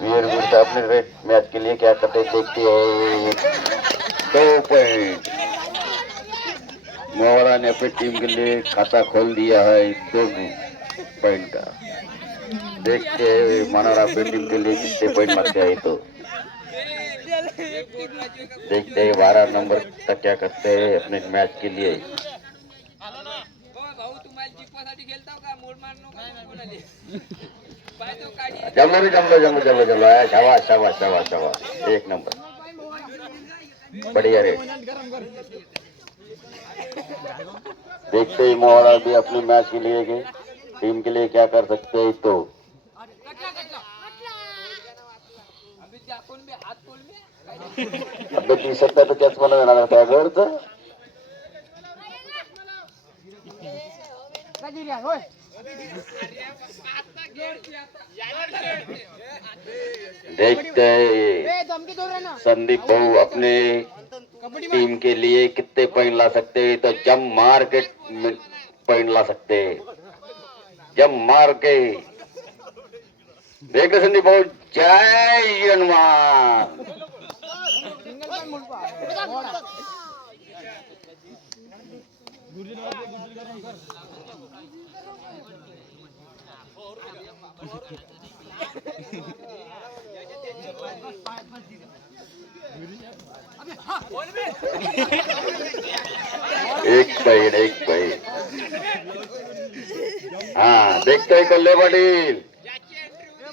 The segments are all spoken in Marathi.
वीरगुट अपने रेड मैच के लिए क्या करते देखते हैं? दो पॉइंट मोहरा ने अपनी टीम के लिए खाता खोल दिया है दो पॉइंट का। देखते हैं मनोहर अपनी टीम के लिए कितने पॉइंट मारते हैं तो। देखते हैं बारह नंबर तक क्या करते हैं अपने मैच के लिए। जमलं रे जमलं जमलं जमलं जमलं आया शाबाश शाबाश शाबाश शाबाश एक नंबर. बढ़िया रे. देखते ही मोहरा भी अपनी मैच के लिए के टीम के लिए क्या कर सकते हैं तो अभी दाखवून बी हात खोल बी अब टी शर्ट तो. त्याच मला जाणार त्या घरचं देखते हैं संदीप भाऊ अपने टीम के लिए कितने पॉइंट ला सकते हैं? तो जम मार के पॉइंट ला सकते हैं। जम मार के। देख रहे संदीप भाऊ जय हनुमान। एक पॉइंट एक पॉइंट हाँ देखते हैं कल्ले पाटील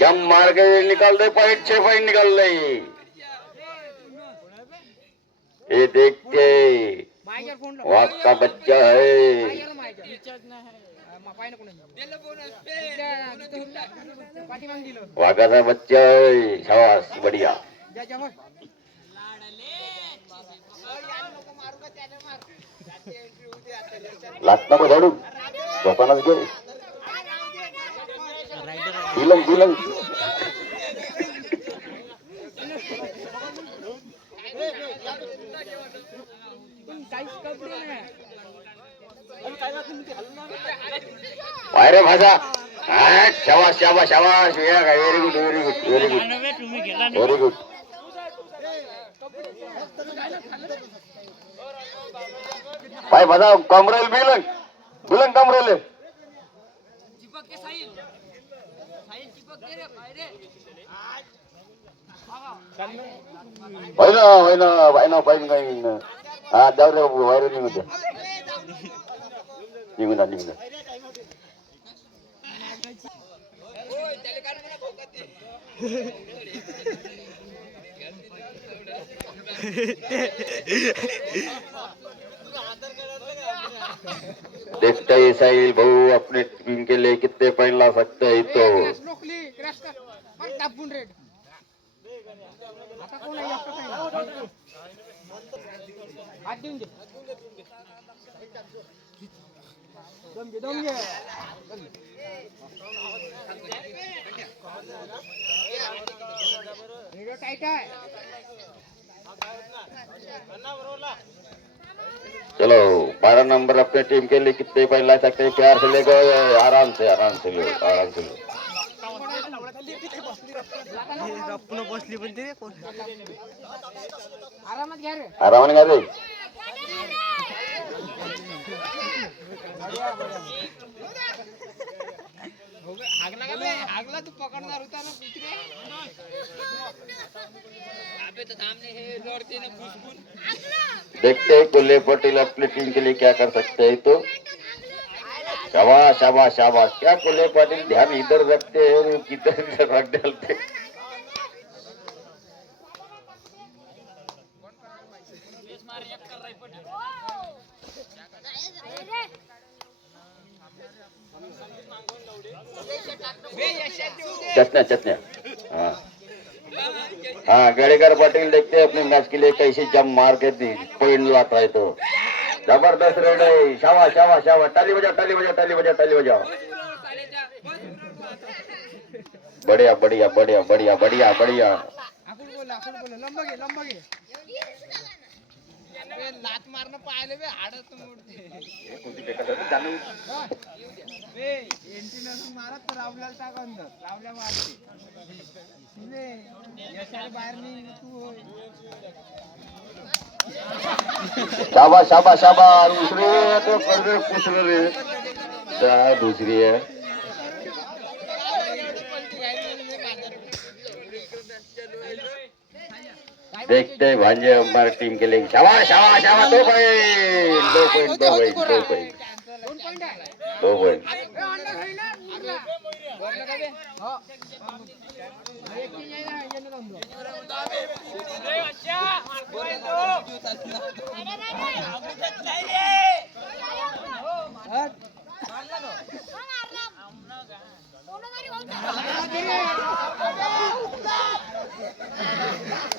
जम मार के निकाल दे पॉइंट छह पॉइंट निकाल दे। ये देख के वाघ का बच्चा है। वाघाचा बच्चा है शाबाश बढ़िया. लाट नको झाडू झोपानाच गे दिलंग दिलंग पायरे भाषा शाबाश शाबाश काय very good very good very good very good पाय भाषा कमरेल बिलंग. बिलंग कमरेल. चिपक के साहिल साहिल चिपक के रे पाय रे होय ना निघून जा देखते ही साहिल भाऊ अपने टीम के लिए कितने पॉइंट ला सकते हैं तो। दम घे दम घे व्हिडिओ टाईट आहे चलो बारह नंबर अपने टीम के लिए कितने पॉइंट ला सकते हैं प्यार से ले गए आराम से आराम से लो आराम से लो आरामात घ्या रे? रे हागला का तू पकडणार ना कुत्रे अबे देखते हैं कुल्ले पटेल अपनी टीम के लिए क्या कर सकते हैं तो। शाबाश शाबाश शाबाश। क्या कुल्ले पाटिल? ध्यान इधर रखते हैं और किधर रख डालते हैं। चटना चटना हाँ हाँ गड़ेकर पटेल देखते हैं अपने मैच के लिए कैसे जम मार के पॉइंट लाता है तो जबरदस्त रेड है शाबाश शाबाश शाबाश ताली बजाओ ताली बजाओ ताली बजाओ ताली बजाओ सालेच्या बस बढ़िया बढ़िया बढ़िया बढ़िया बढ़िया बढ़िया लात मारणं पाहिले बे बे एंटी मारत तर रावल्याला टाका अंदर. रावल्या मारते. यशाला बाहेर नाही तू. होय शाबा शाबा शाबा दुसरे तो कर्ज पुसलं रे. काय दुसरी आहे. देखते भांजे हमारी टीम के लिए शाबा शाबा शाबा दो पॉइंट दो पॉइंट दो पॉइंट दो पॉइंट दोन पॉईंट आहे दो पॉइंट ए,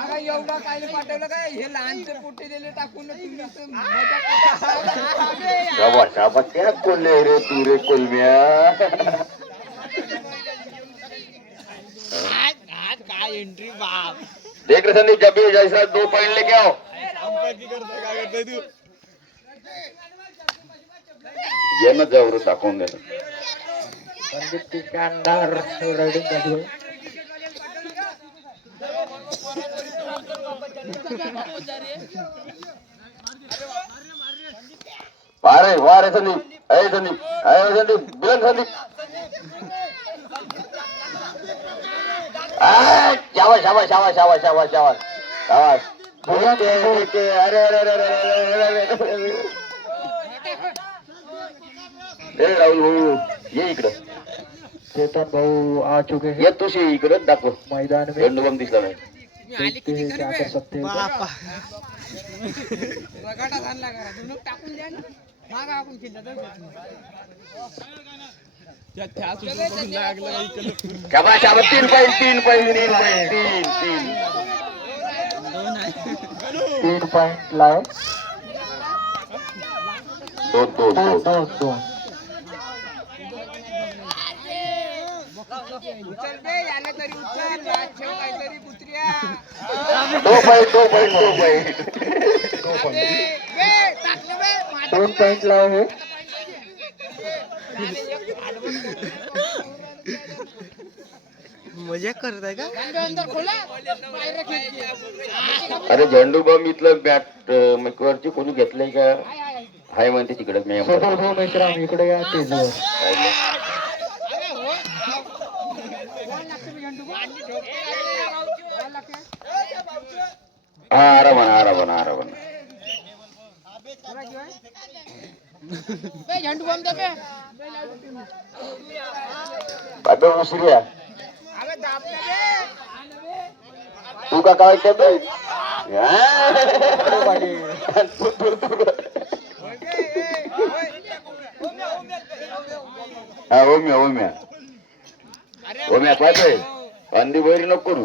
अगं, एवढं काय पाठवलं काय? हे लहानचे पोटे दिले टाकून तुम्ही कोल्हे रे तू रे कोलम्या. आज आज काय एंट्री बाप. देख रहे संदीप जब भी जैसा दो पॉइंट लेके आओ. ये ना रे दाखवून दे वारे वारे संदीप अरे संदीप अरे संदीप बिलन संदीप। शाबाश शाबाश शाबाश शाबाश शाबाश शाबाश। शाबाश। ओके ओके अरे अरे अरे अरे अरे अरे राहुल भाऊ ये इकडं। चेतन भाऊ आ चुके हैं। ये तुझे इकडं डाको मैदान में। दोनों दिसला नाही। तीन पैल तीन पैल तीन पैल तीन तीन. तीन पॉइंट लाव. दोन दोन. दोन दोन. उचल बे याला तरी उचल. ठेव काहीतरी कुत्र्या दो पॉईंट दो पॉईंट दो पॉईंट बे बे टाकलं बे माझं दोन पॉइंट लाए हैं. खोला. बाहेर खिडकी अरे झेंडू बम इथलं बॅट वरची कोणी घेतलंय का? हाय म्हणते तिकडे मी सदर भाऊ मेश्राम इकडे या আরবন আরবন আরবন কত উসরিয়া আবে দাপ নেবে তু কা কাজ করবে হ্যাঁ ওমিয়া ওমিয়া ওমিয়া কয় অন্দি বৈরি নক করু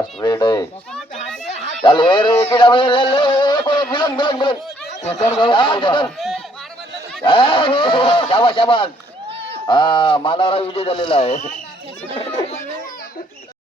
लास्ट रेड आहे. चालू रे शाबा बिलंग हा मानावरा विजय झालेला आहे.